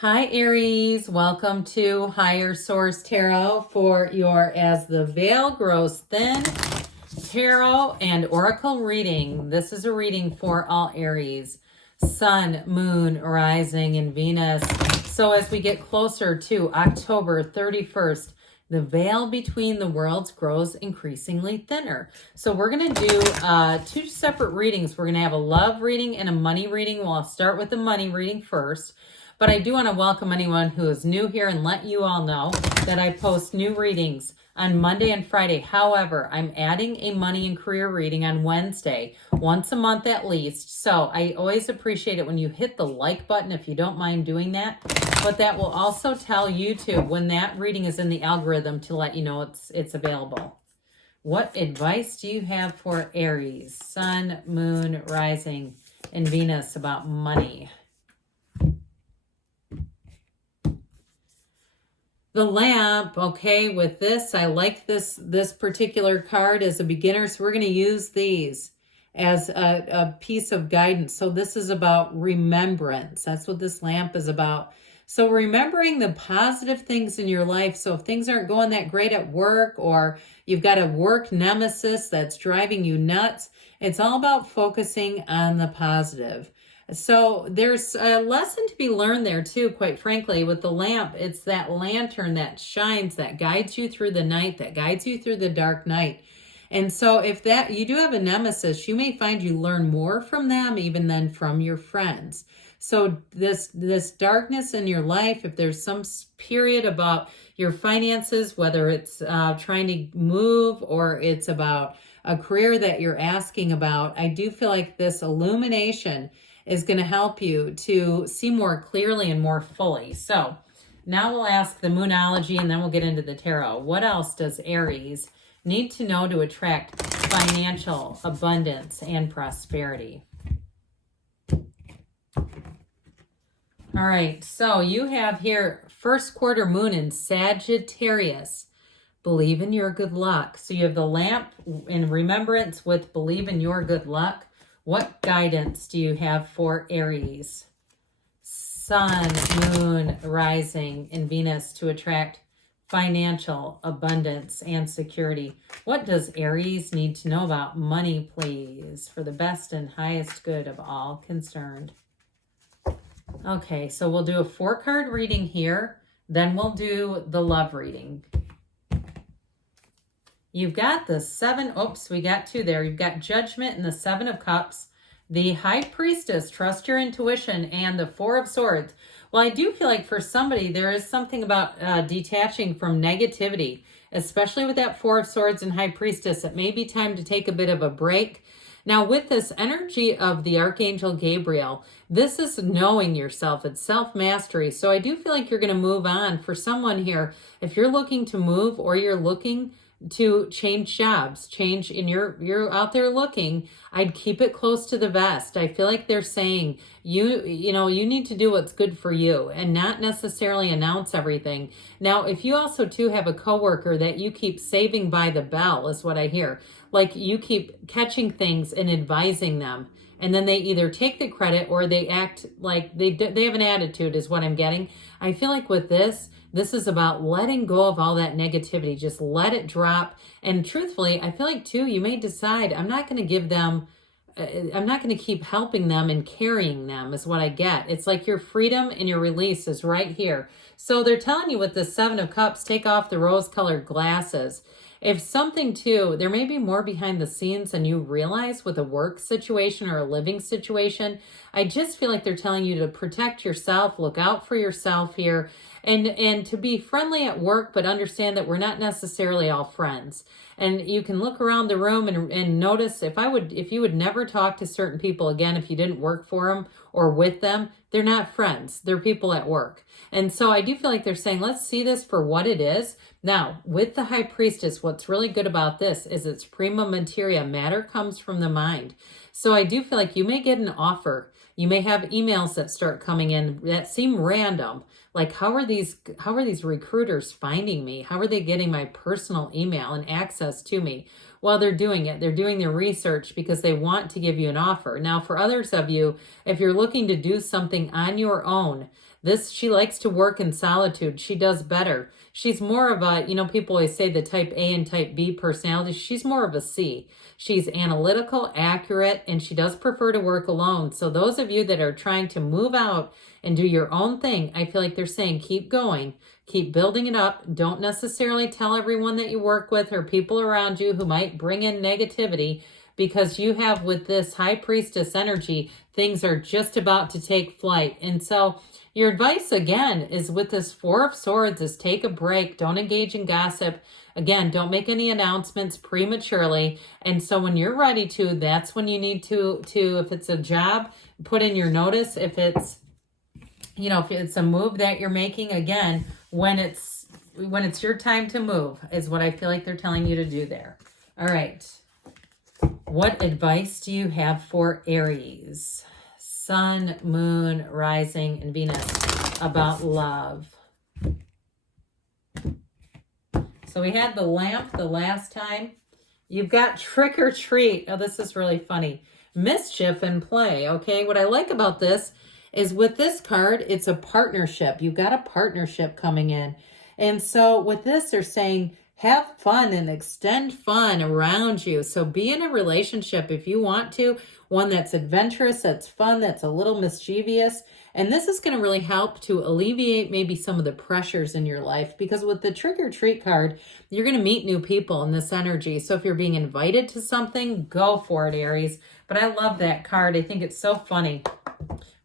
Hi, Aries. Welcome to Higher Source Tarot for your As the Veil Grows Thin Tarot and Oracle reading. This is a reading for all Aries, Sun, Moon, Rising, and Venus. So as we get closer to October 31st, the veil between the worlds grows increasingly thinner. So we're going to do two separate readings. We're going to have a love reading and a money reading. Well, I'll start with the money reading first. But I do want to welcome anyone who is new here and let you all know that I post new readings on Monday and Friday. However, I'm adding a money and career reading on Wednesday, once a month at least. So I always appreciate it when you hit the like button if you don't mind doing that. But that will also tell YouTube when that reading is in the algorithm to let you know it's available. What advice do you have for Aries, Sun, Moon, Rising, and Venus about money? The lamp, okay, with this, I like this particular card as a beginner, so we're going to use these as a piece of guidance. So this is about remembrance. That's what this lamp is about. So remembering the positive things in your life. So if things aren't going that great at work, or you've got a work nemesis that's driving you nuts, it's all about focusing on the positive. So there's a lesson to be learned there too, quite frankly. With the lamp, it's that lantern that shines, that guides you through the night, that guides you through the dark night. And so if that you do have a nemesis, you may find you learn more from them even than from your friends. So this darkness in your life, if there's some period about your finances, whether it's trying to move or it's about a career that you're asking about, I do feel like this illumination is going to help you to see more clearly and more fully. So now we'll ask the Moonology and then we'll get into the tarot. What else does Aries need to know to attract financial abundance and prosperity? All right, so you have here first quarter moon in Sagittarius. Believe in your good luck. So you have the lamp in remembrance with believe in your good luck. What guidance do you have for Aries, Sun, Moon, Rising, and Venus to attract financial abundance and security? What does Aries need to know about money, please, for the best and highest good of all concerned? Okay, so we'll do a 4-card reading here. Then we'll do the love reading. You've got the 7, we got 2 there. You've got Judgment and the 7 of Cups, the High Priestess, trust your intuition, and the 4 of Swords. Well, I do feel like for somebody, there is something about detaching from negativity, especially with that 4 of Swords and High Priestess. It may be time to take a bit of a break. Now, with this energy of the Archangel Gabriel, this is knowing yourself. It's self-mastery. So I do feel like you're going to move on. For someone here, if you're looking to move or you're looking to change jobs, and you're out there looking, I'd keep it close to the vest. I feel like they're saying you need to do what's good for you and not necessarily announce everything. Now, if you also too have a coworker that you keep saving by the bell, is what I hear. Like you keep catching things and advising them, and then they either take the credit or they act like they have an attitude, is what I'm getting. I feel like with this is about letting go of all that negativity. Just let it drop. And truthfully, I feel like too, you may decide, I'm not going to keep helping them and carrying them, is what I get. It's like your freedom and your release is right here. So they're telling you with the 7 of Cups, take off the rose-colored glasses. If something too, there may be more behind the scenes than you realize with a work situation or a living situation. I just feel like they're telling you to protect yourself, look out for yourself here, and to be friendly at work, but understand that we're not necessarily all friends. And you can look around the room and notice if you would never talk to certain people again, if you didn't work for them or with them, they're not friends. They're people at work. And so I do feel like they're saying, let's see this for what it is. Now, with the High Priestess, what's really good about this is it's prima materia. Matter comes from the mind. So I do feel like you may get an offer. You may have emails that start coming in that seem random. Like, how are these recruiters finding me? How are they getting my personal email and access to me? while they're doing it. They're doing their research because they want to give you an offer. Now, for others of you, if you're looking to do something on your own, she likes to work in solitude. She does better. She's more of a, people always say the type A and type B personality. She's more of a C. She's analytical, accurate, and she does prefer to work alone. So those of you that are trying to move out and do your own thing, I feel like they're saying keep going, keep building it up. Don't necessarily tell everyone that you work with or people around you who might bring in negativity, because you have, with this high priestess energy, things are just about to take flight. And so your advice, again, is with this Four of Swords is take a break. Don't engage in gossip. Again, don't make any announcements prematurely. And so when you're ready to, that's when you need to if it's a job, put in your notice. If it's, if it's a move that you're making, again, when it's your time to move is what I feel like they're telling you to do there. All right. What advice do you have for Aries? Sun, Moon, Rising, and Venus about love. So we had the lamp the last time. You've got trick or treat. Oh, this is really funny. Mischief and play. Okay, what I like about this is with this card, it's a partnership. You've got a partnership coming in. And so with this, they're saying have fun and extend fun around you. So be in a relationship if you want to, one that's adventurous, that's fun, that's a little mischievous. And this is going to really help to alleviate maybe some of the pressures in your life, because with the trick or treat card, you're going to meet new people in this energy. So if you're being invited to something, go for it, Aries. But I love that card. I think it's so funny.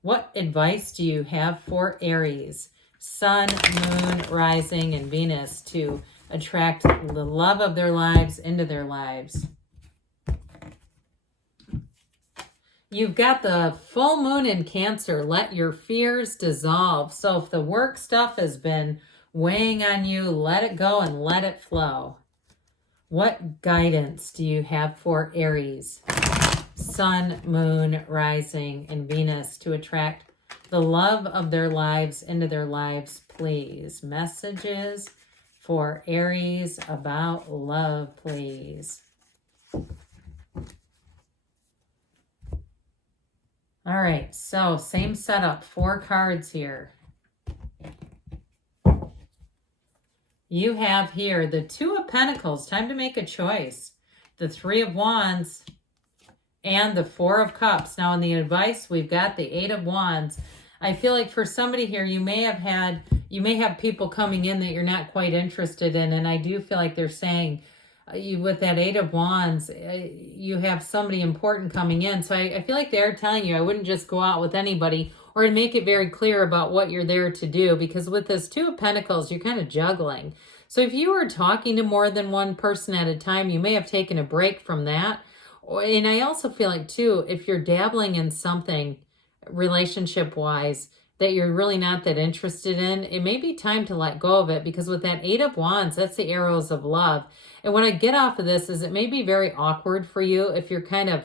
What advice do you have for Aries? Sun, Moon, Rising, and Venus to attract the love of their lives into their lives. You've got the full moon in Cancer. Let your fears dissolve. So if the work stuff has been weighing on you, let it go and let it flow. What guidance do you have for Aries? Sun, Moon, Rising, and Venus to attract the love of their lives into their lives, please. Messages for Aries about love, please. All right, so same setup, 4 cards here. You have here the 2 of Pentacles, time to make a choice. The 3 of Wands and the 4 of Cups. Now in the advice, we've got the 8 of Wands. I feel like for somebody here, you may have people coming in that you're not quite interested in. And I do feel like they're saying, with that 8 of Wands, you have somebody important coming in. So I feel like they're telling you, I wouldn't just go out with anybody, or to make it very clear about what you're there to do. Because with this 2 of Pentacles, you're kind of juggling. So if you were talking to more than one person at a time, you may have taken a break from that. And I also feel like too, if you're dabbling in something relationship-wise that you're really not that interested in, it may be time to let go of it, because with that 8 of Wands, that's the arrows of love. And what I get off of this is it may be very awkward for you if you're kind of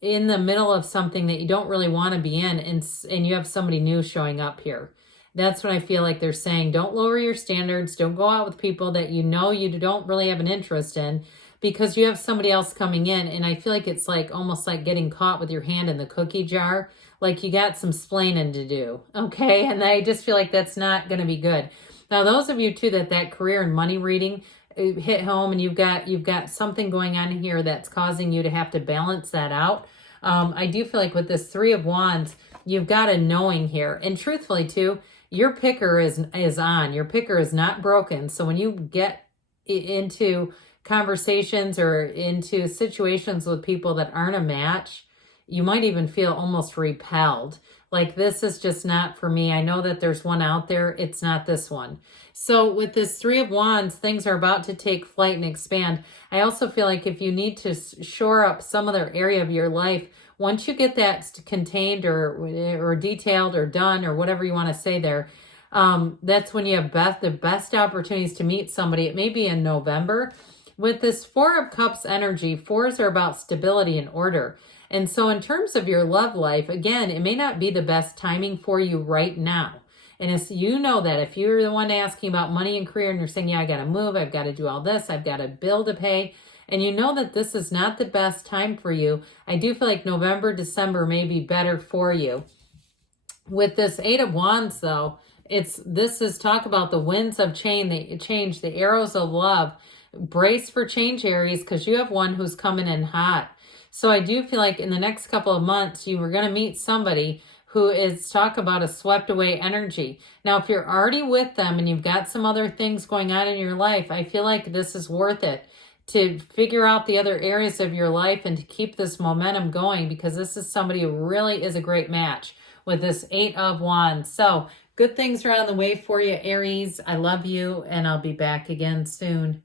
in the middle of something that you don't really want to be in, and you have somebody new showing up here. That's what I feel like they're saying. Don't lower your standards. Don't go out with people that you know you don't really have an interest in, because you have somebody else coming in. And I feel like it's like almost like getting caught with your hand in the cookie jar. Like you got some splaining to do, okay? And I just feel like that's not going to be good. Now, those of you too that career and money reading hit home, and you've got something going on here that's causing you to have to balance that out. I do feel like with this 3 of Wands, you've got a knowing here. And truthfully too, your picker is on. Your picker is not broken. So when you get into conversations or into situations with people that aren't a match, you might even feel almost repelled. Like, this is just not for me. I know that there's one out there. It's not this one. So with this 3 of Wands, things are about to take flight and expand. I also feel like if you need to shore up some other area of your life, once you get that contained or detailed or done or whatever you want to say there, that's when you have the best opportunities to meet somebody. It may be in November. With this 4 of Cups energy, 4s are about stability and order. And so in terms of your love life, again, it may not be the best timing for you right now. And as you know that if you're the one asking about money and career and you're saying, yeah, I got to move, I've got to do all this, I've got a bill to pay, and you know that this is not the best time for you, I do feel like November, December may be better for you. With this Eight of Wands, though, this is talk about the winds of change, the arrows of love. Brace for change, Aries, because you have one who's coming in hot. So I do feel like in the next couple of months, you are going to meet somebody who is talk about a swept away energy. Now, if you're already with them and you've got some other things going on in your life, I feel like this is worth it to figure out the other areas of your life and to keep this momentum going, because this is somebody who really is a great match with this Eight of Wands. So good things are on the way for you, Aries. I love you, and I'll be back again soon.